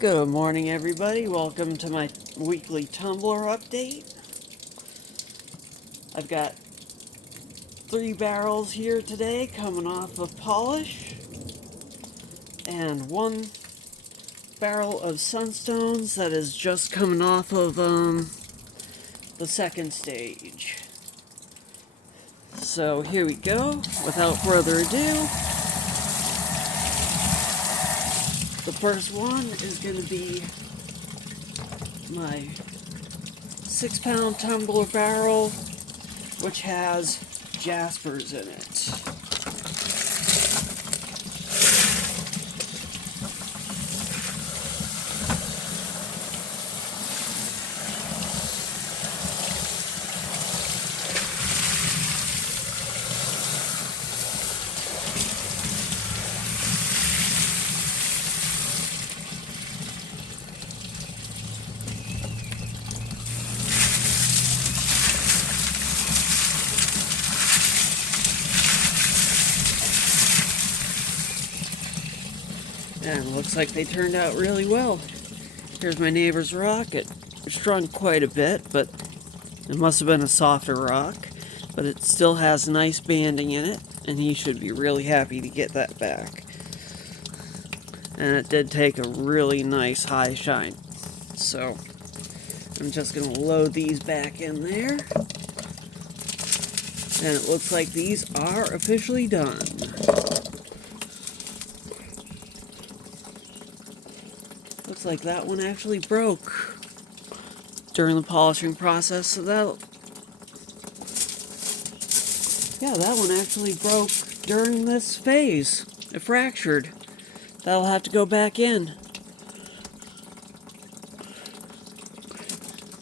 Good morning, everybody. Welcome to my weekly tumbler update. I've got 3 barrels here today coming off of polish, and 1 barrel of sunstones that is just coming off of the second stage. So here we go. Without further ado, the first one is going to be my 6-pound tumbler barrel, which has jaspers in it. And it looks like they turned out really well. Here's my neighbor's rock. It shrunk quite a bit, but it must have been a softer rock. But it still has nice banding in it, and he should be really happy to get that back. And it did take a really nice high shine. So I'm just going to load these back in there. And it looks like these are officially done. Looks like that one actually broke during the polishing process, so that one actually broke during this phase. It fractured. That'll have to go back in.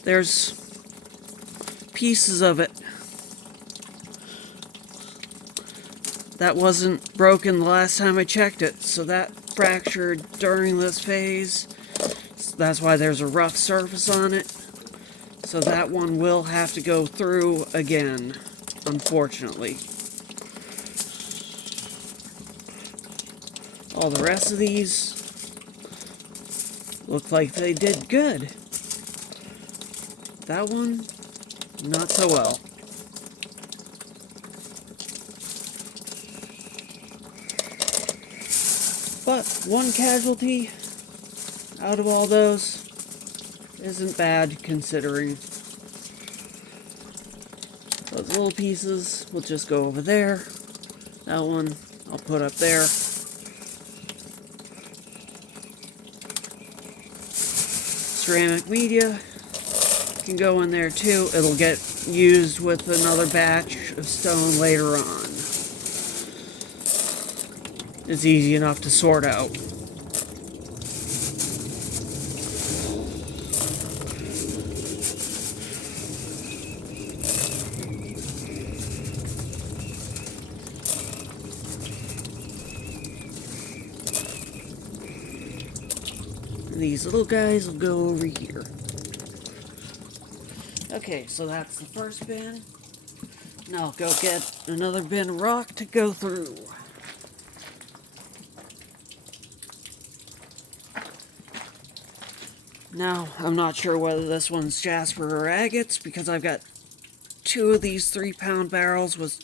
There's pieces of it that wasn't broken the last time I checked it, so that fractured during this phase. That's why there's a rough surface on it. So that one will have to go through again, unfortunately. All the rest of these look like they did good. That one, not so well. But one casualty out of all those isn't bad, considering. Those little pieces will just go over there. That one I'll put up there. Ceramic media can go in there too. It'll get used with another batch of stone later on. It's easy enough to sort out. These little guys will go over here. Okay, so that's the first bin. Now I'll go get another bin of rock to go through. Now, I'm not sure whether this one's jasper or agates, because I've got 2 of these 3-pound barrels with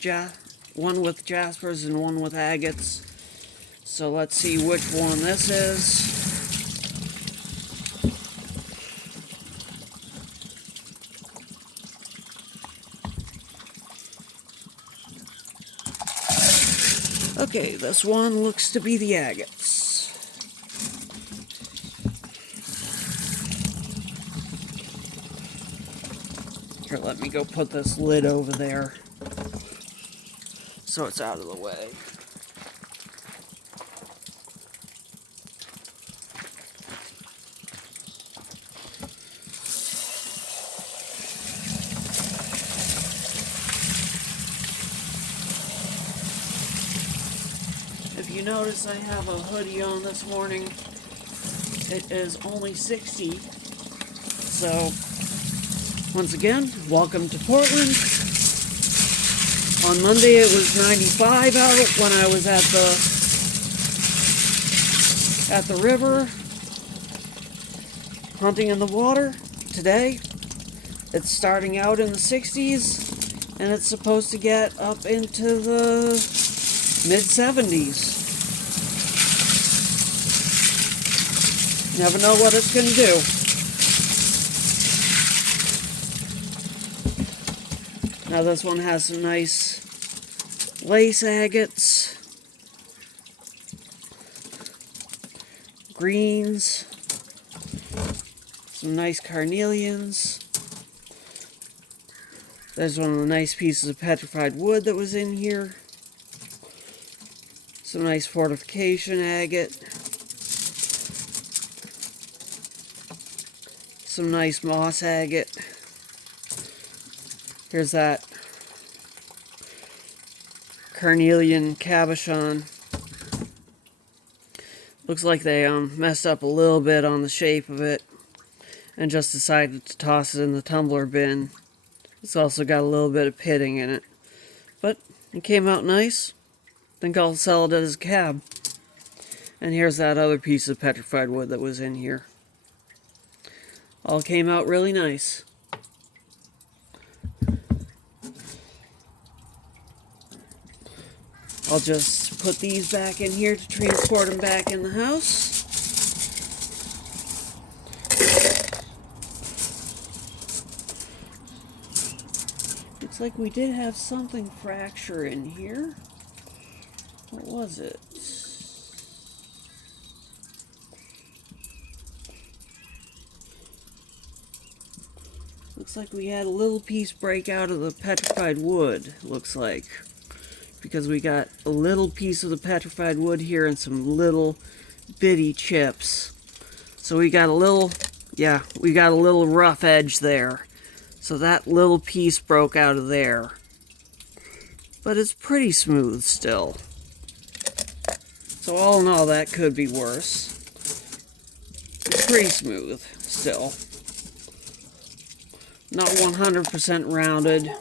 one with jaspers and one with agates. So let's see which one this is. Okay, this one looks to be the agates. Here, let me go put this lid over there so it's out of the way. If you notice, I have a hoodie on this morning. It is only 60. So, once again, welcome to Portland. On Monday it was 95 out when I was at the river. hunting in the water today. It's starting out in the 60s, and it's supposed to get up into the mid-70s. Never know what it's going to do. Now this one has some nice lace agates, greens, some nice carnelians. There's one of the nice pieces of petrified wood that was in here. Some nice fortification agate. Some nice moss agate. Here's that carnelian cabochon. Looks like they messed up a little bit on the shape of it and just decided to toss it in the tumbler bin. It's also got a little bit of pitting in it, but it came out nice. Think I'll sell it as a cab. And here's that other piece of petrified wood that was in here. All came out really nice. I'll just put these back in here to transport them back in the house. Looks like we did have something fracture in here. What was it? Looks like we had a little piece break out of the petrified wood, looks like. Because we got a little piece of the petrified wood here and some little bitty chips. So we got a little, we got a little rough edge there. So that little piece broke out of there. But it's pretty smooth still. So all in all, that could be worse. It's pretty smooth still. Not 100% rounded,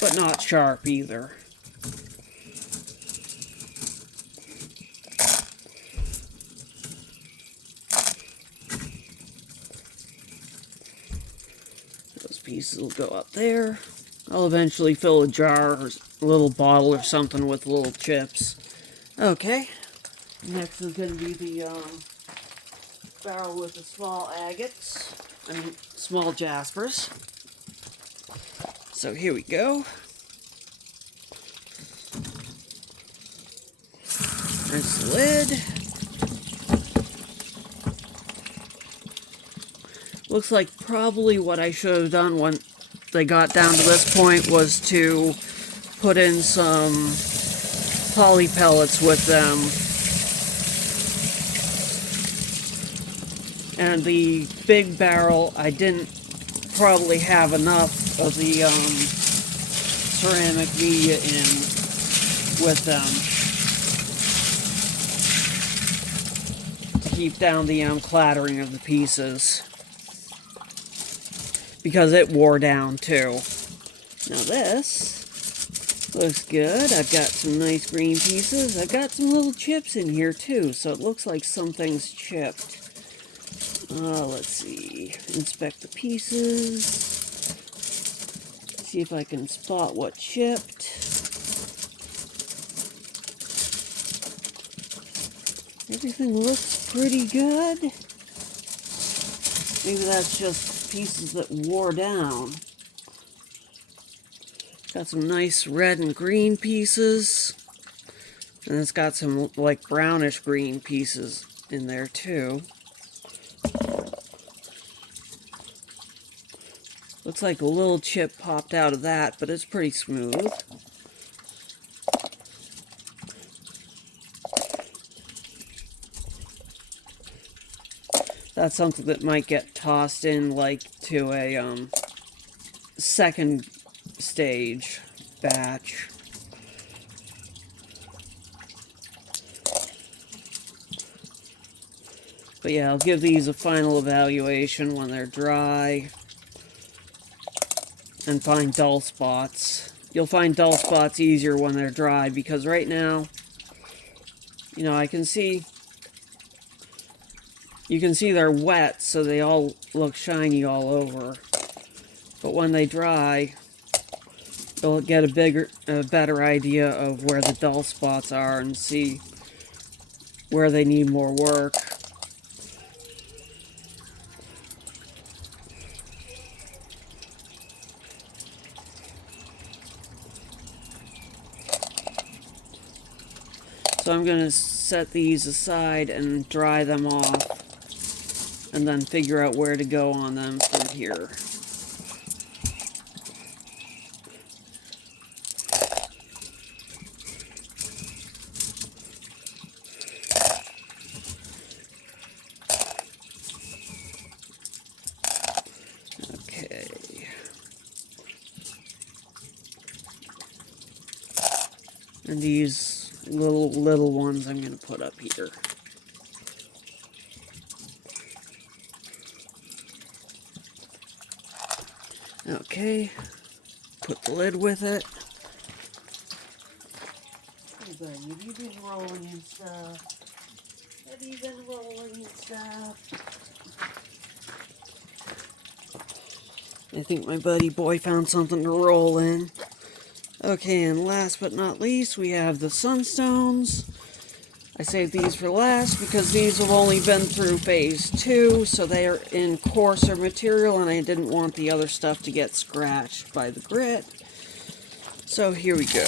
but not sharp either. Those pieces will go up there. I'll eventually fill a jar or a little bottle or something with little chips. Okay, next is going to be the barrel with the small agates, and small jaspers. So here we go. There's the lid. Looks like probably what I should have done when they got down to this point was to put in some poly pellets with them. And the big barrel, I didn't probably have enough of the ceramic media in with them to keep down the clattering of the pieces, because it wore down too. Now this looks good. I've got some nice green pieces. I've got some little chips in here too, so it looks like something's chipped. Let's see. Inspect the pieces. See if I can spot what chipped. Everything looks pretty good. Maybe that's just pieces that wore down. Got some nice red and green pieces. And it's got some like brownish green pieces in there too. Looks like a little chip popped out of that, but it's pretty smooth. That's something that might get tossed in like to a second stage batch. But yeah, I'll give these a final evaluation when they're dry and find dull spots. You'll find dull spots easier when they're dry, because right now, you know, I can see You can see they're wet, so they all look shiny all over. But when they dry, you'll get a better idea of where the dull spots are and see where they need more work. So I'm going to set these aside and dry them off, and then figure out where to go on them from here. Okay. And these little ones I'm going to put up here. Okay, put the lid with it. Hey buddy, have you been rolling and stuff? Have you been rolling and stuff? I think my buddy boy found something to roll in. Okay, and last but not least, we have the sunstones. I saved these for last because these have only been through phase 2, so they are in coarser material, and I didn't want the other stuff to get scratched by the grit. So here we go.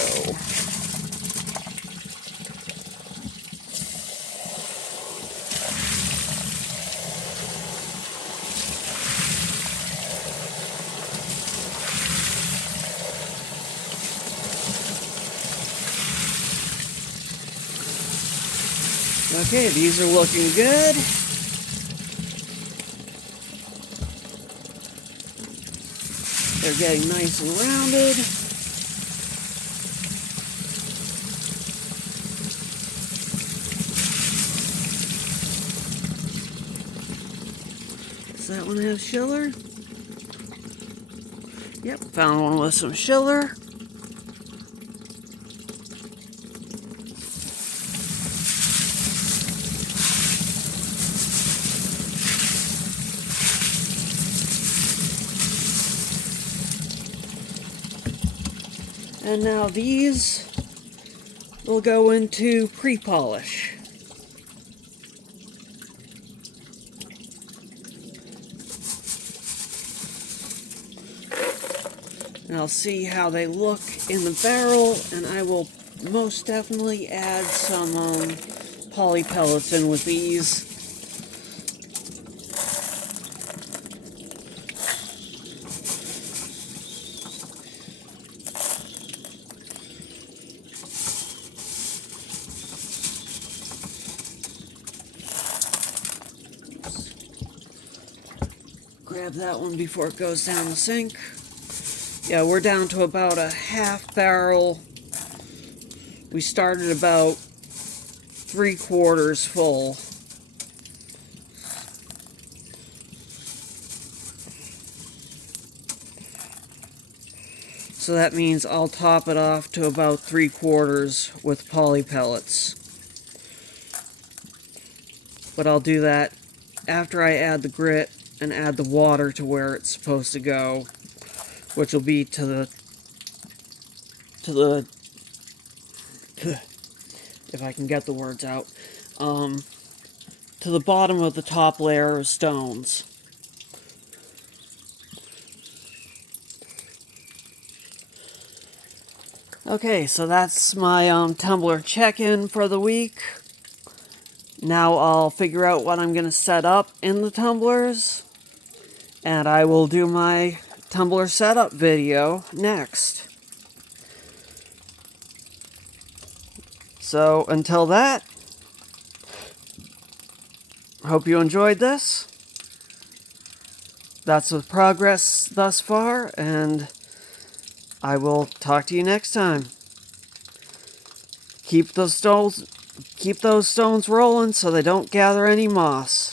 Okay, these are looking good. They're getting nice and rounded. Does that one have schiller? Yep, found one with some schiller. And now these will go into pre-polish. And I'll see how they look in the barrel, and I will most definitely add some poly pellets in with these. Grab that one before it goes down the sink. Yeah, we're down to about a half barrel. We started about 3/4 full. So that means I'll top it off to about 3/4 with poly pellets. But I'll do that after I add the grit and add the water to where it's supposed to go, which will be to the if I can get the words out, to the bottom of the top layer of stones. Okay, so that's my tumbler check-in for the week. Now I'll figure out what I'm going to set up in the tumblers, and I will do my tumbler setup video next. So until that, hope you enjoyed this. That's the progress thus far, and I will talk to you next time. Keep those stones rolling so they don't gather any moss.